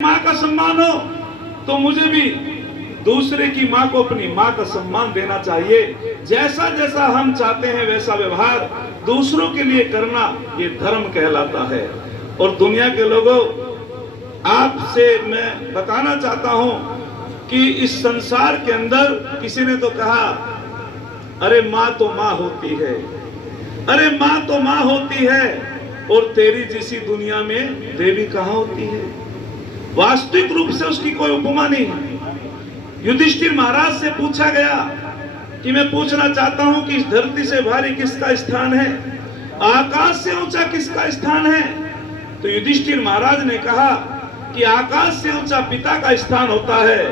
माँ का सम्मान हो तो मुझे भी दूसरे की माँ को अपनी माँ का सम्मान देना चाहिए। जैसा जैसा हम चाहते हैं वैसा व्यवहार दूसरों के लिए करना ये धर्म कहलाता है। और दुनिया के लोगों, आपसे मैं बताना चाहता हूं कि इस संसार के अंदर किसी ने तो कहा, अरे माँ तो माँ होती है, अरे माँ तो माँ होती है, और तेरी जैसी दुनिया में देवी कहाँ होती है। वास्तविक रूप से उसकी कोई उपमा नहीं है। युधिष्ठिर महाराज से पूछा गया कि मैं पूछना चाहता हूं कि इस धरती से भारी किसका स्थान है, आकाश से ऊंचा किसका स्थान है। तो युधिष्ठिर महाराज ने कहा कि आकाश से ऊंचा पिता का स्थान होता है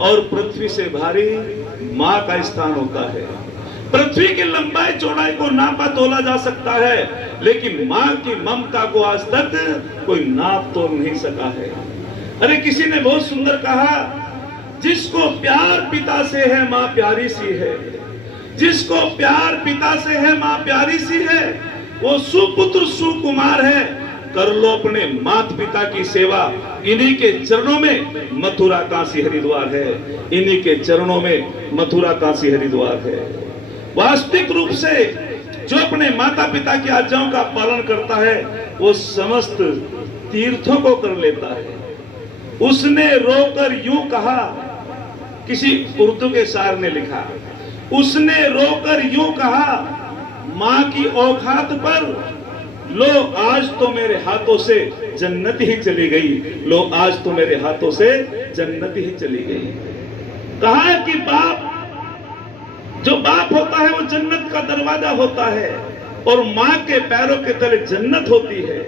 और पृथ्वी से भारी माँ का स्थान होता है। पृथ्वी की लंबाई चौड़ाई को नापा तोला जा सकता है, लेकिन माँ की ममता को आज तक कोई नाप तोल नहीं सका है। अरे किसी ने बहुत सुंदर कहा, जिसको प्यार पिता से है माँ प्यारी सी है, जिसको प्यार पिता से है माँ प्यारी सी है, वो सुपुत्र सुकुमार है। कर लो अपने माता पिता की सेवा, इन्हीं के चरणों में मथुरा काशी हरिद्वार है, इन्हीं के चरणों में मथुरा काशी हरिद्वार है। वास्तविक रूप से जो अपने माता पिता की आज्ञाओं का पालन करता है वो समस्त तीर्थों को कर लेता है। उसने रोकर यूं कहा, किसी उर्दू के शायर ने लिखा, उसने रोकर यूं कहा, माँ की औकात पर लो आज तो मेरे हाथों से जन्नत ही चली गई, लो आज तो मेरे हाथों से जन्नत ही चली गई। कहा कि बाप, जो बाप होता है वो जन्नत का दरवाजा होता है और माँ के पैरों के तले जन्नत होती है।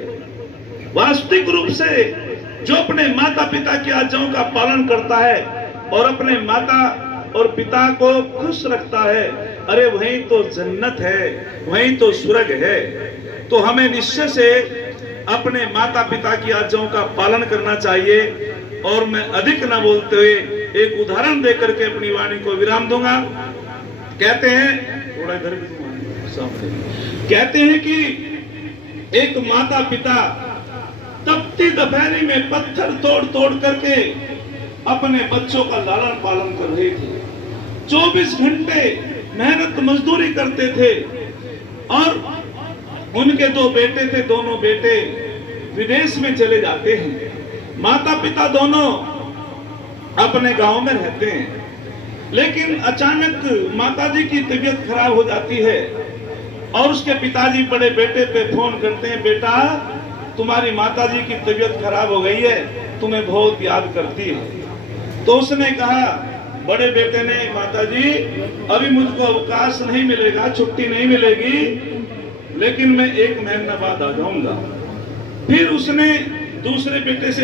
वास्तविक रूप से जो अपने माता पिता की आज्ञाओं का पालन करता है और अपने माता और पिता को खुश रखता है, अरे वहीं तो जन्नत है, वहीं तो स्वर्ग है। तो हमें निश्चय से अपने माता पिता की आज्ञाओं का पालन करना चाहिए। और मैं अधिक न बोलते हुए एक उदाहरण देकर के अपनी वाणी को विराम दूंगा। कहते हैं, थोड़ा इधर कहते हैं कि एक माता पिता तपती दोपहरी में पत्थर तोड़ तोड़ करके अपने बच्चों का लालन पालन कर रहे थे। 24 घंटे मेहनत मजदूरी करते थे और उनके 2 बेटे थे, दोनों बेटे विदेश में चले जाते हैं। माता पिता दोनों अपने गांव में रहते हैं, लेकिन अचानक माताजी की तबीयत खराब हो जाती है और उसके पिताजी बड़े बेटे पे फोन करते हैं, बेटा तुम्हारी माताजी की तबीयत खराब हो गई है, तुम्हें बहुत याद करती है। तो उसने कहा, बड़े बेटे ने, माताजी अभी मुझको अवकाश नहीं मिलेगा, छुट्टी नहीं मिलेगी, लेकिन मैं 1 महीना बाद आ जाऊंगा। फिर उसने दूसरे बेटे से